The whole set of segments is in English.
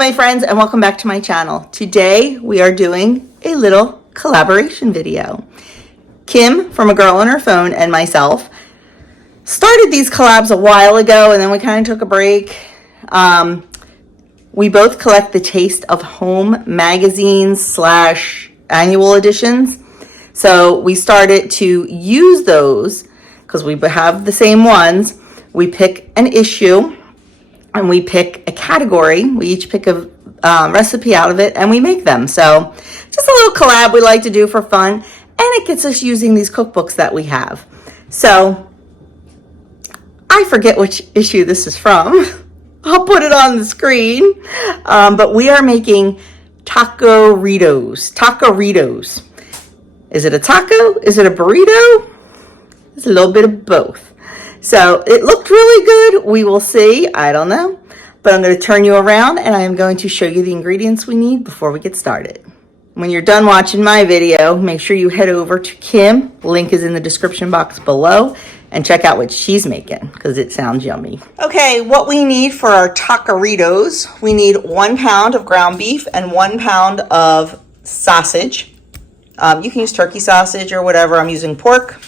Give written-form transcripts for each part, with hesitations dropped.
my friends, and welcome back to my channel. Today we are doing a little collaboration video. Kim from A Girl on Her Phone and myself started these collabs a while ago, and then we kind of took a break. We both collect the Taste of Home magazines / annual editions. So we started to use those because we have the same ones. We pick an issue and we pick a category. We each pick a recipe out of it and we make them. So just a little collab we like to do for fun, and it gets us using these cookbooks that we have. So I forget which issue this is from. I'll put it on the screen. But we are making Tacoritos. Tacoritos. Is it a taco? Is it a burrito? It's a little bit of both. So it looked really good. We will see. I don't know. But I'm going to turn you around and I am going to show you the ingredients we need before we get started. When you're done watching my video, make sure you head over to Kim. Link is in the description box below. And check out what she's making because it sounds yummy. Okay, what we need for our Tacoritos, we need 1 pound of ground beef and 1 pound of sausage. You can use turkey sausage or whatever. I'm using pork.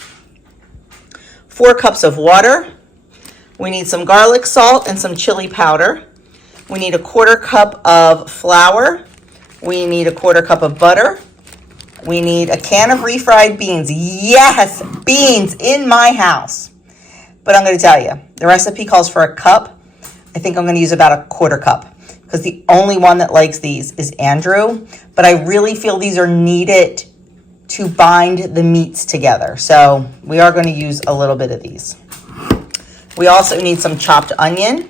4 cups of water. We need some garlic salt and some chili powder. We need a 1/4 cup of flour. We need a 1/4 cup of butter. We need a can of refried beans. Yes, beans in my house. But I'm going to tell you, the recipe calls for a cup. I think I'm going to use about a 1/4 cup because the only one that likes these is Andrew. But I really feel these are needed to bind the meats together. So we are going to use a little bit of these. We also need some chopped onion,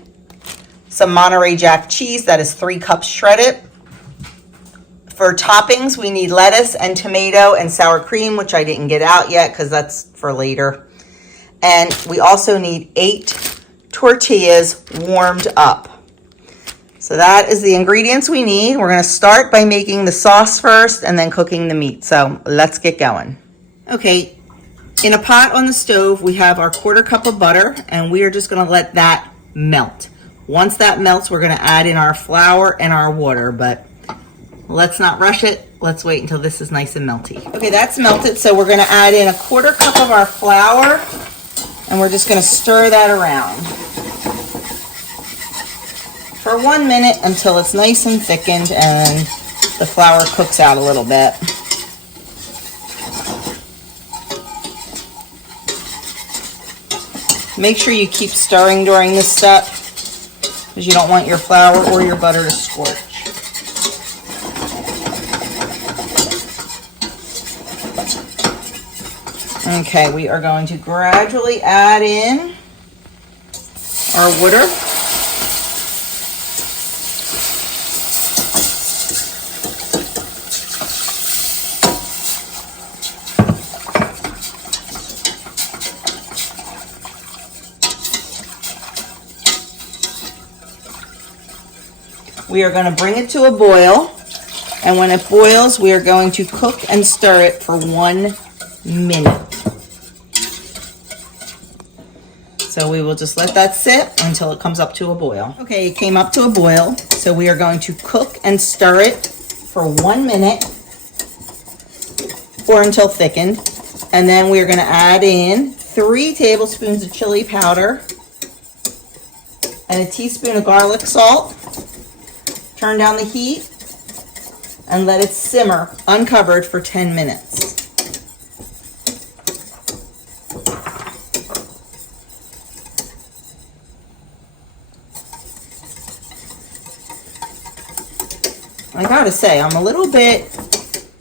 some Monterey Jack cheese, that is 3 cups shredded. For toppings, we need lettuce and tomato and sour cream, which I didn't get out yet because that's for later. And we also need 8 tortillas warmed up. So that is the ingredients we need. We're going to start by making the sauce first and then cooking the meat. So let's get going. Okay, in a pot on the stove, we have our 1/4 cup of butter, and we are just going to let that melt. Once that melts, we're going to add in our flour and our water, but let's not rush it. Let's wait until this is nice and melty. Okay, that's melted, so we're going to add in a 1/4 cup of our flour, and we're just going to stir that around for 1 minute until it's nice and thickened and the flour cooks out a little bit. Make sure you keep stirring during this step because you don't want your flour or your butter to scorch. Okay, we are going to gradually add in our water. We are going to bring it to a boil, and when it boils, we are going to cook and stir it for 1 minute. So we will just let that sit until it comes up to a boil. Okay, it came up to a boil, so we are going to cook and stir it for 1 minute or until thickened, and then we are going to add in 3 tablespoons of chili powder and a teaspoon of garlic salt. Turn down the heat and let it simmer uncovered for 10 minutes. I gotta say, I'm a little bit,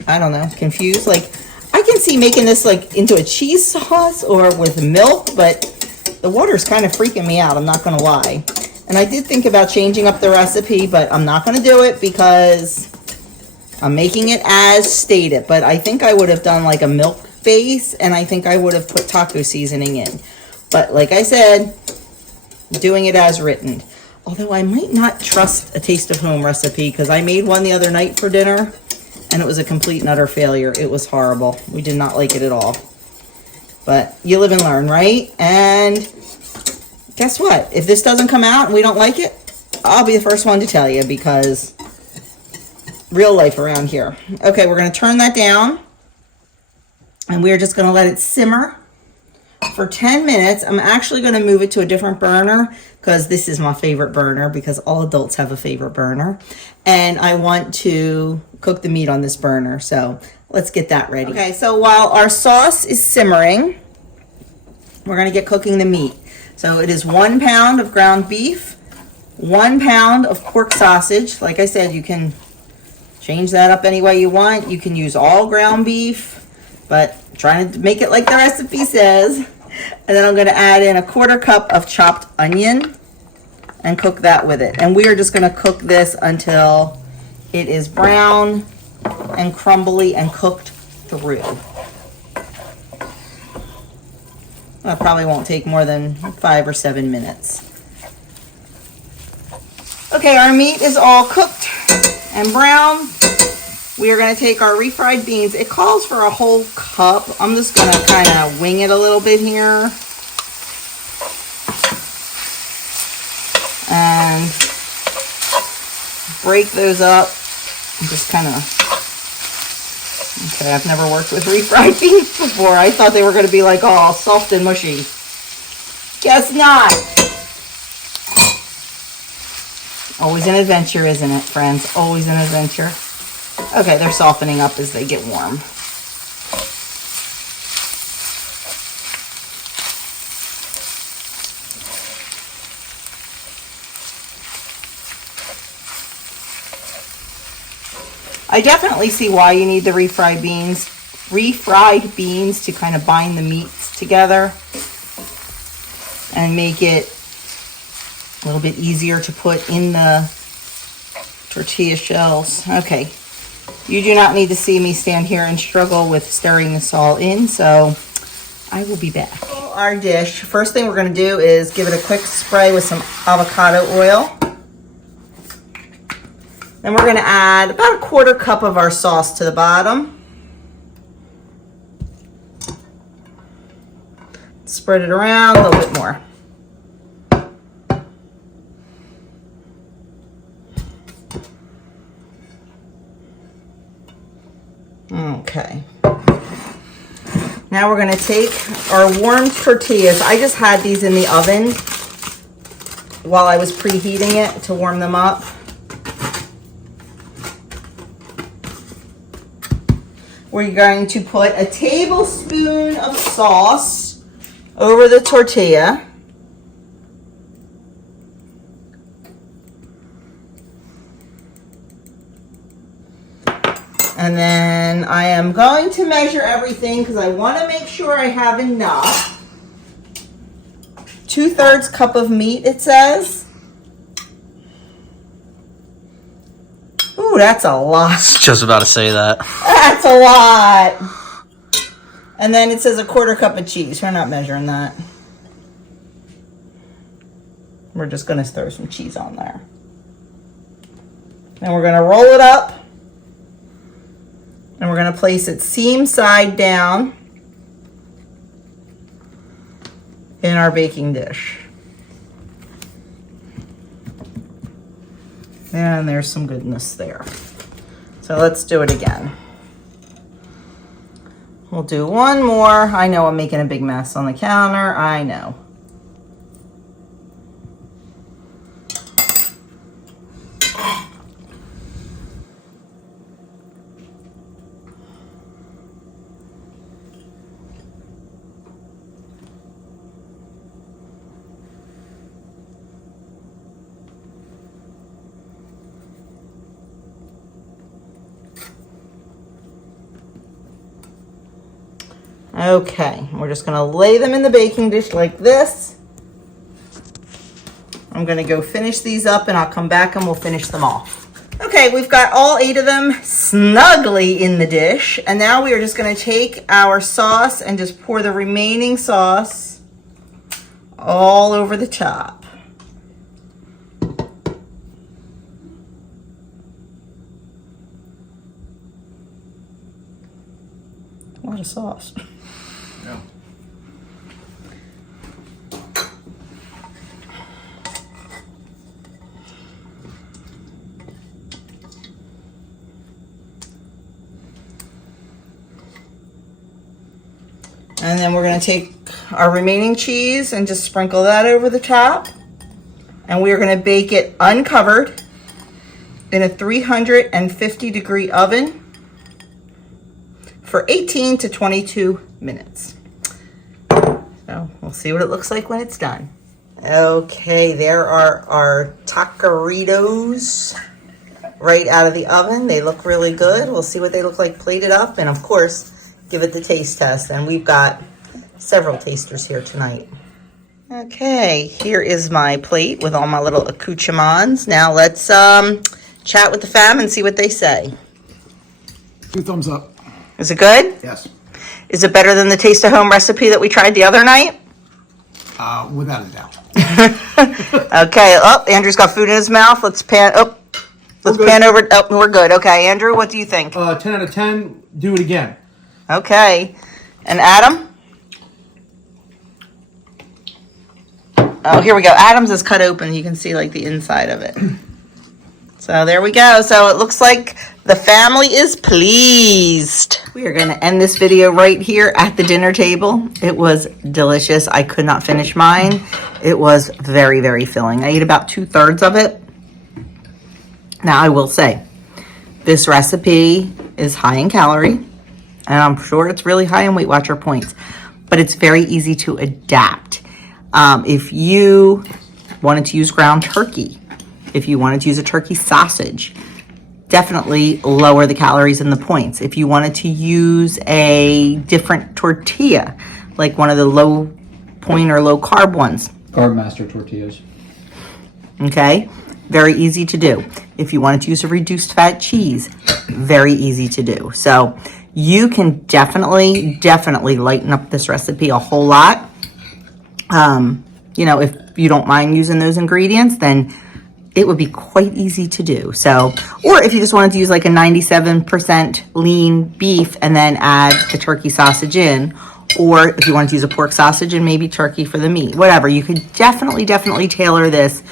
I don't know, confused. Like, I can see making this like into a cheese sauce or with milk, but the water's kind of freaking me out, I'm not gonna lie. And I did think about changing up the recipe, but I'm not going to do it because I'm making it as stated. But I think I would have done like a milk base, and I think I would have put taco seasoning in. But like I said, doing it as written. Although I might not trust a Taste of Home recipe because I made one the other night for dinner, and it was a complete and utter failure. It was horrible. We did not like it at all. But you live and learn, right? And guess what? If this doesn't come out and we don't like it, I'll be the first one to tell you because real life around here. Okay, we're going to turn that down and we're just going to let it simmer for 10 minutes. I'm actually going to move it to a different burner because this is my favorite burner because all adults have a favorite burner. And I want to cook the meat on this burner. So let's get that ready. Okay, so while our sauce is simmering, we're going to get cooking the meat. So it is 1 pound of ground beef, 1 pound of pork sausage. Like I said, you can change that up any way you want. You can use all ground beef, but trying to make it like the recipe says. And then I'm going to add in a 1/4 cup of chopped onion and cook that with it. And we are just going to cook this until it is brown and crumbly and cooked through. That probably won't take more than 5 or 7 minutes. Okay, our meat is all cooked and brown. We are going to take our refried beans. It calls for a whole cup. I'm just going to kind of wing it a little bit here. And break those up. Just kind of... Okay, I've never worked with refried beans before. I thought they were going to be like all soft and mushy. Guess not. Always an adventure, isn't it, friends? Always an adventure. Okay, they're softening up as they get warm. I definitely see why you need the refried beans to kind of bind the meats together and make it a little bit easier to put in the tortilla shells. Okay, you do not need to see me stand here and struggle with stirring this all in, so I will be back. Our dish, first thing we're going to do is give it a quick spray with some avocado oil. Then we're going to add about a 1/4 cup of our sauce to the bottom. Spread it around a little bit more. Okay. Now we're going to take our warmed tortillas. I just had these in the oven while I was preheating it to warm them up. We're going to put a tablespoon of sauce over the tortilla. And then I am going to measure everything because I want to make sure I have enough. 2/3 cup of meat, it says. Ooh, that's a lot. Just about to say that. That's a lot. And then it says a 1/4 cup of cheese. We're not measuring that. We're just going to throw some cheese on there. Then we're going to roll it up. And we're going to place it seam side down in our baking dish. And there's some goodness there. So let's do it again. We'll do one more. I know I'm making a big mess on the counter. I know. Okay, we're just going to lay them in the baking dish like this. I'm going to go finish these up and I'll come back and we'll finish them off. Okay, we've got all 8 of them snugly in the dish. And now we are just going to take our sauce and just pour the remaining sauce all over the top. A lot of sauce. Yeah. And then we're gonna take our remaining cheese and just sprinkle that over the top. And we are gonna bake it uncovered in a 350-degree oven for 18 to 22 minutes. So we'll see what it looks like when it's done. Okay, there are our Tacoritos right out of the oven. They look really good. We'll see what they look like plated up, and of course, give it the taste test. And we've got several tasters here tonight. Okay, here is my plate with all my little accoutrements. Now let's chat with the fam and see what they say. 2 thumbs up. Is it good? Yes. Is it better than the Taste of Home recipe that we tried the other night? Without a doubt. Okay. Oh, Andrew's got food in his mouth. Let's pan. Oh, let's pan over. Oh, we're good. Okay, Andrew, what do you think? 10 out of 10. Do it again. Okay. And Adam? Oh, here we go. Adam's is cut open. You can see like the inside of it. So there we go. So it looks like the family is pleased. We are going to end this video right here at the dinner table. It was delicious. I could not finish mine. It was very, very filling. I ate about 2/3 of it. Now I will say, this recipe is high in calorie, and I'm sure it's really high in Weight Watcher points, but it's very easy to adapt. If you wanted to use ground turkey, if you wanted to use a turkey sausage, definitely lower the calories and the points. If you wanted to use a different tortilla, like one of the low point or low carb ones. Carb Master tortillas. Okay, very easy to do. If you wanted to use a reduced fat cheese, very easy to do. So you can definitely lighten up this recipe a whole lot. You know, if you don't mind using those ingredients, then it would be quite easy to do. So, or if you just wanted to use like a 97% lean beef and then add the turkey sausage in, or if you wanted to use a pork sausage and maybe turkey for the meat, whatever, you could definitely tailor this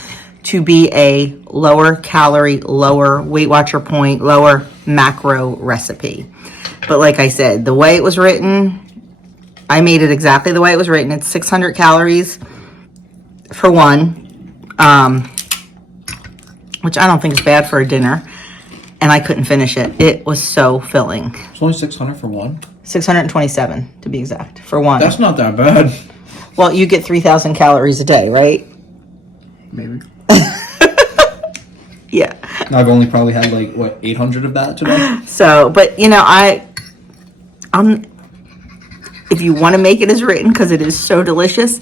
to be a lower calorie, lower Weight Watcher point, lower macro recipe. But like I said, the way it was written, I made it exactly the way it was written. It's 600 calories for one, which I don't think is bad for a dinner, and I couldn't finish it. It was so filling. It's only 600 for one? 627 to be exact, for one. That's not that bad. Well, you get 3,000 calories a day, right? Maybe. Yeah. I've only probably had like, what, 800 of that today? So, but you know, if you want to make it as written, because it is so delicious,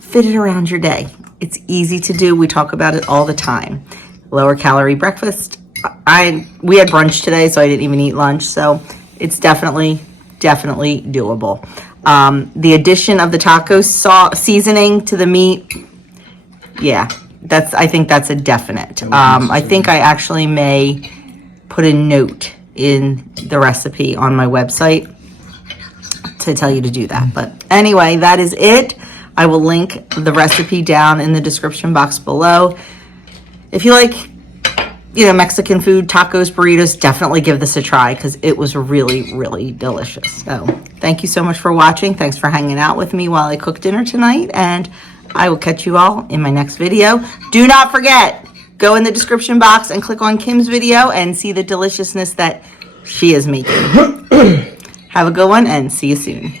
fit it around your day. It's easy to do. We talk about it all the time. Lower calorie breakfast. We had brunch today, so I didn't even eat lunch. So it's definitely doable. The addition of the taco seasoning to the meat, yeah, I think that's a definite. I think I actually may put a note in the recipe on my website to tell you to do that. But anyway, that is it. I will link the recipe down in the description box below. If you like, you know, Mexican food, tacos, burritos, definitely give this a try because it was really delicious. So thank you so much for watching. Thanks for hanging out with me while I cook dinner tonight, and I will catch you all in my next video. Do not forget, go in the description box and click on Kim's video and see the deliciousness that she is making. Have a good one and see you soon.